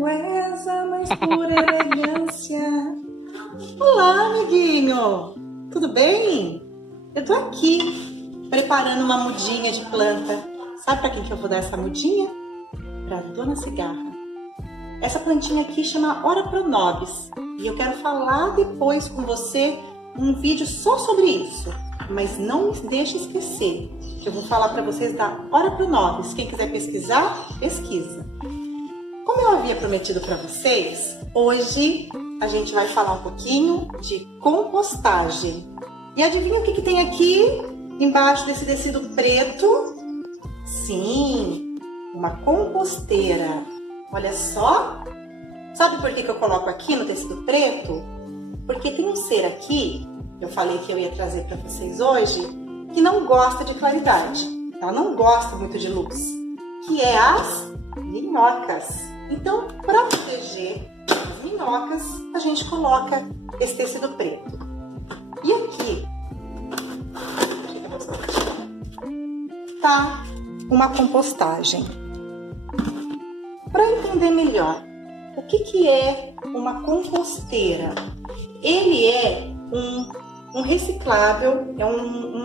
Tu és a mais pura elegância. Olá, amiguinho! Tudo bem? Eu tô aqui preparando uma mudinha de planta. Sabe para quem que eu vou dar essa mudinha? Para Dona Cigarra. Essa plantinha aqui chama Ora Pro Nobis e eu quero falar depois com você um vídeo só sobre isso. Mas não me deixe esquecer que eu vou falar para vocês da Ora Pro Nobis. Quem quiser pesquisar, pesquisa. Como eu havia prometido para vocês, hoje a gente vai falar um pouquinho de compostagem. E adivinha o que tem aqui embaixo desse tecido preto? Sim, uma composteira. Olha só. Sabe por que eu coloco aqui no tecido preto? Porque tem um ser aqui, eu falei que eu ia trazer para vocês hoje, que não gosta de claridade. Ela não gosta muito de luz, que é as minhocas. Então, para proteger as minhocas, a gente coloca esse tecido preto. E aqui tá uma compostagem. Para entender melhor, o que é uma composteira? Ele é um reciclável,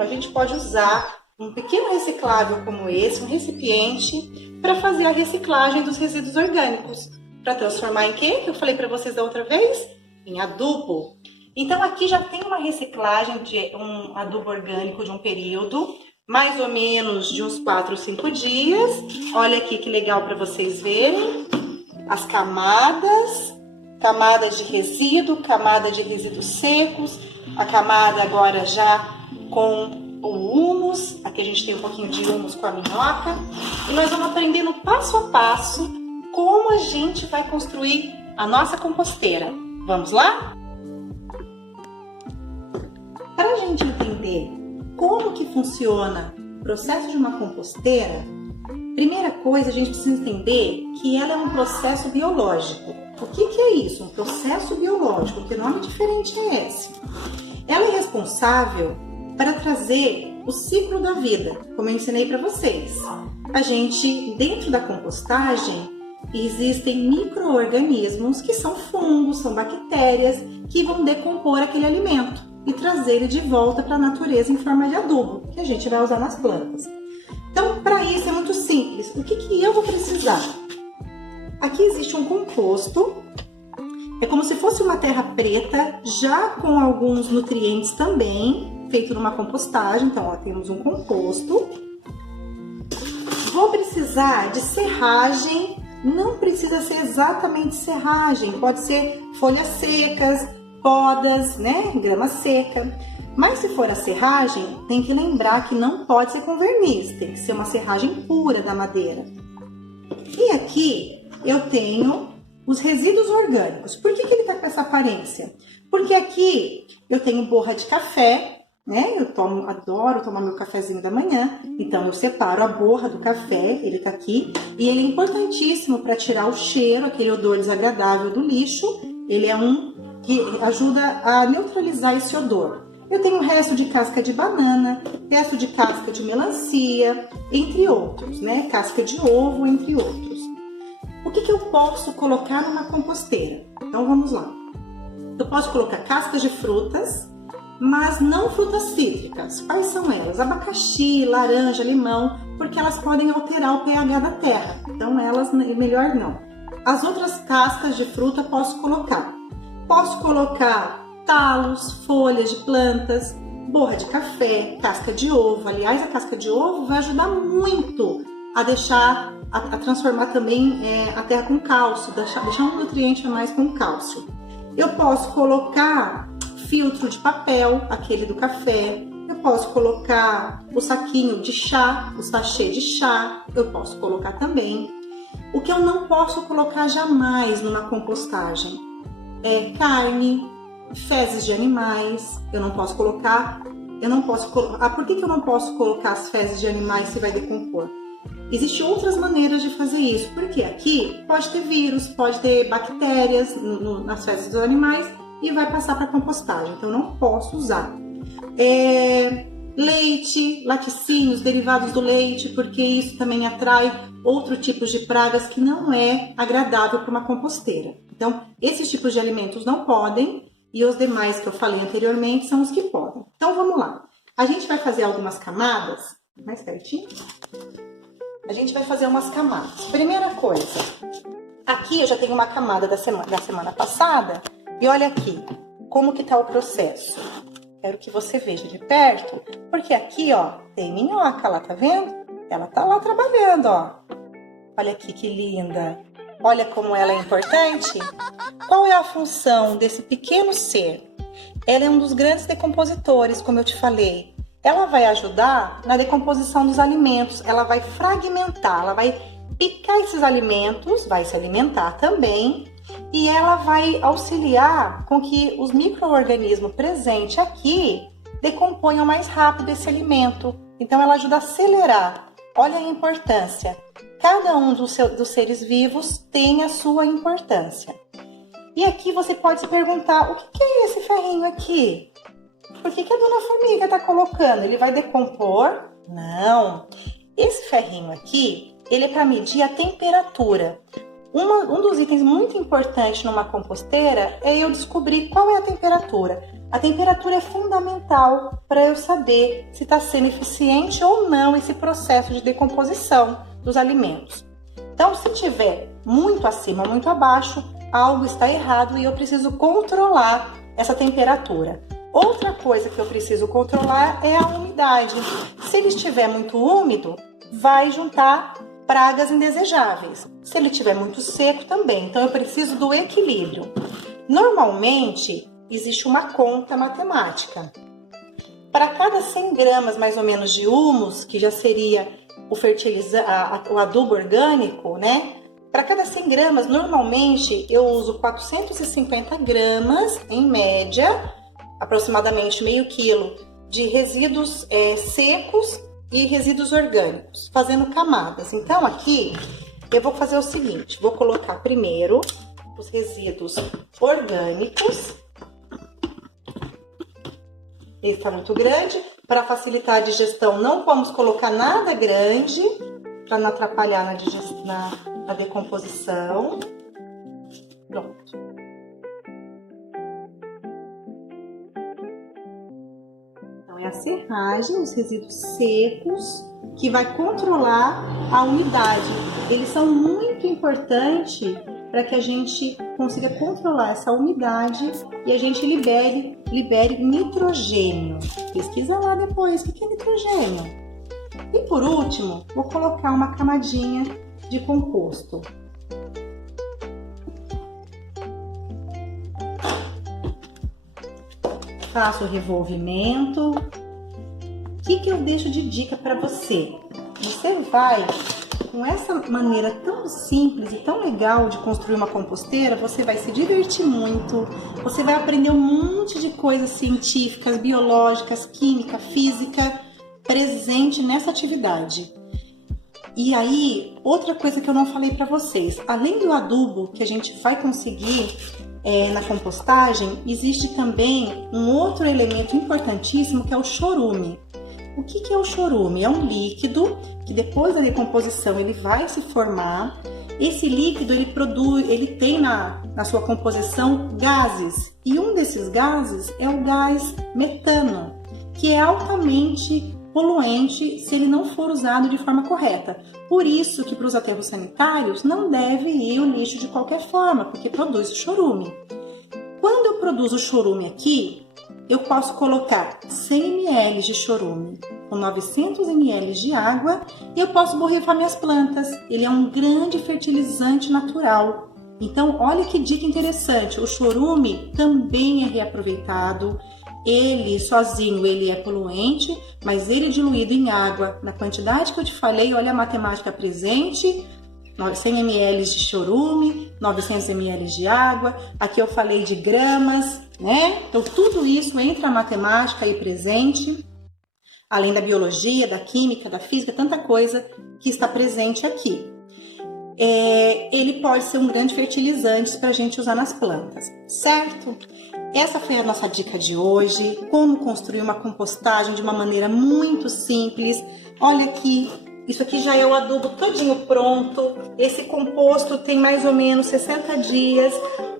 a gente pode usar um pequeno reciclável como esse, um recipiente, para fazer a reciclagem dos resíduos orgânicos. Para transformar em quê? Que eu falei para vocês da outra vez? Em adubo. Então aqui já tem uma reciclagem de um adubo orgânico de um período, mais ou menos de uns 4 ou 5 dias. Olha aqui que legal para vocês verem as camadas de resíduo, camada de resíduos secos, a camada agora já com o humus, aqui a gente tem um pouquinho de humus com a minhoca, e nós vamos aprendendo passo a passo como a gente vai construir a nossa composteira. Vamos lá? Para a gente entender como que funciona o processo de uma composteira, primeira coisa, a gente precisa entender que ela é um processo biológico. O que é isso? Um processo biológico. Que nome diferente é esse? Ela é responsável para trazer o ciclo da vida, como eu ensinei para vocês. A gente, dentro da compostagem, existem micro-organismos que são fungos, são bactérias, que vão decompor aquele alimento e trazer ele de volta para a natureza em forma de adubo, que a gente vai usar nas plantas. Então, para isso é muito simples. O que eu vou precisar? Aqui existe um composto, é como se fosse uma terra preta, já com alguns nutrientes também, feito numa compostagem. Então, ó, temos um composto. Vou precisar de serragem, não precisa ser exatamente serragem, pode ser folhas secas, podas, né, grama seca. Mas se for a serragem, tem que lembrar que não pode ser com verniz, tem que ser uma serragem pura da madeira. E aqui eu tenho os resíduos orgânicos. Por que ele está com essa aparência? Porque aqui eu tenho borra de café, né? Adoro tomar meu cafezinho da manhã, então eu separo a borra do café, ele tá aqui, e ele é importantíssimo para tirar o cheiro, aquele odor desagradável do lixo. Ele é que ajuda a neutralizar esse odor. Eu tenho resto de casca de banana, resto de casca de melancia, entre outros, né? Casca de ovo, entre outros. O que eu posso colocar numa composteira? Então vamos lá. Eu posso colocar cascas de frutas, mas não frutas cítricas. Quais são elas? Abacaxi, laranja, limão, porque elas podem alterar o pH da terra. Então elas, melhor não. As outras cascas de fruta posso colocar. Posso colocar talos, folhas de plantas, borra de café, casca de ovo. Aliás, a casca de ovo vai ajudar muito a transformar também a terra com cálcio, deixar um nutriente a mais com cálcio. Eu posso colocar filtro de papel, aquele do café. Eu posso colocar o saquinho de chá, o sachê de chá. Eu posso colocar também. O que eu não posso colocar jamais numa compostagem é carne, fezes de animais. Eu não posso colocar. Por que eu não posso colocar as fezes de animais se vai decompor? Existem outras maneiras de fazer isso, porque aqui pode ter vírus, pode ter bactérias nas fezes dos animais e vai passar para compostagem, então eu não posso usar. leite, laticínios, derivados do leite, porque isso também atrai outros tipos de pragas que não é agradável para uma composteira. Então, esses tipos de alimentos não podem, e os demais que eu falei anteriormente são os que podem. Então, vamos lá. A gente vai fazer algumas camadas, mais pertinho. A gente vai fazer umas camadas. Primeira coisa, aqui eu já tenho uma camada da semana passada, e olha aqui, como que tá o processo. Quero que você veja de perto, porque aqui, ó, tem minhoca lá, tá vendo? Ela tá lá trabalhando, ó. Olha aqui que linda. Olha como ela é importante. Qual é a função desse pequeno ser? Ela é um dos grandes decompositores, como eu te falei. Ela vai ajudar na decomposição dos alimentos, ela vai fragmentar, ela vai picar esses alimentos, vai se alimentar também, e ela vai auxiliar com que os micro-organismos presentes aqui decomponham mais rápido esse alimento. Então, ela ajuda a acelerar. Olha a importância. Cada um dos seres vivos tem a sua importância. E aqui você pode se perguntar, o que é esse ferrinho aqui? Por que a dona formiga está colocando? Ele vai decompor? Não. Esse ferrinho aqui, ele é para medir a temperatura. Um dos itens muito importantes numa composteira é eu descobrir qual é a temperatura. A temperatura é fundamental para eu saber se está sendo eficiente ou não esse processo de decomposição dos alimentos. Então, se tiver muito acima ou muito abaixo, algo está errado e eu preciso controlar essa temperatura. Outra coisa que eu preciso controlar é a umidade. Se ele estiver muito úmido, vai juntar pragas indesejáveis. Se ele estiver muito seco também. Então, eu preciso do equilíbrio. Normalmente, existe uma conta matemática. Para cada 100 gramas, mais ou menos, de humus, que já seria o adubo orgânico, né? Para cada 100 gramas, normalmente, eu uso 450 gramas, em média, aproximadamente meio quilo, de resíduos secos e resíduos orgânicos, fazendo camadas. Então, aqui, eu vou fazer o seguinte, vou colocar primeiro os resíduos orgânicos. Esse está muito grande. Para facilitar a digestão, não vamos colocar nada grande, para não atrapalhar na decomposição. Pronto. Então, é a serragem, os resíduos secos, que vai controlar a umidade. Eles são muito importantes para que a gente consiga controlar essa umidade e a gente libere nitrogênio. Pesquisa lá depois o que é nitrogênio. E por último, vou colocar uma camadinha de composto. Faço o revolvimento. O que eu deixo de dica para você? Você vai, com essa maneira tão simples e tão legal de construir uma composteira, você vai se divertir muito, você vai aprender um monte de coisas científicas, biológicas, química, física, presente nessa atividade. E aí, outra coisa que eu não falei para vocês, além do adubo que a gente vai conseguir na compostagem, existe também um outro elemento importantíssimo que é o chorume. O que é o chorume? É um líquido que depois da decomposição ele vai se formar. Esse líquido ele tem na sua composição gases, e um desses gases é o gás metano, que é altamente poluente se ele não for usado de forma correta. Por isso que para os aterros sanitários não deve ir o lixo de qualquer forma, porque produz chorume. Quando eu produzo chorume aqui, eu posso colocar 100 ml de chorume com 900 ml de água e eu posso borrifar minhas plantas. Ele é um grande fertilizante natural. Então, olha que dica interessante. O chorume também é reaproveitado. Ele sozinho, ele é poluente, mas ele diluído em água, na quantidade que eu te falei, olha a matemática presente, 100 ml de chorume, 900 ml de água, aqui eu falei de gramas, né? Então, tudo isso entra a matemática aí presente, além da biologia, da química, da física, tanta coisa que está presente aqui. Ele pode ser um grande fertilizante para a gente usar nas plantas, certo? Essa foi a nossa dica de hoje, como construir uma compostagem de uma maneira muito simples. Olha aqui, isso aqui já é o adubo todinho pronto. Esse composto tem mais ou menos 60 dias.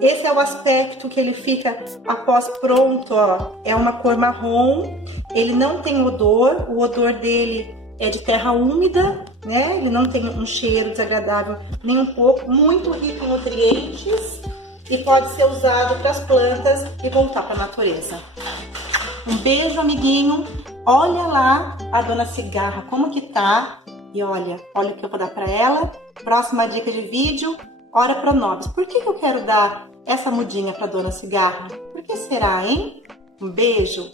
Esse é o aspecto que ele fica após pronto, ó. É uma cor marrom, ele não tem odor, o odor dele é de terra úmida, né? Ele não tem um cheiro desagradável nem um pouco, muito rico em nutrientes e pode ser usado para as plantas e voltar para a natureza. Um beijo, amiguinho. Olha lá a Dona Cigarra como que tá. E olha o que eu vou dar para ela. Próxima dica de vídeo, Ora Pronobis. Por que eu quero dar essa mudinha para Dona Cigarra? Por que será, hein? Um beijo.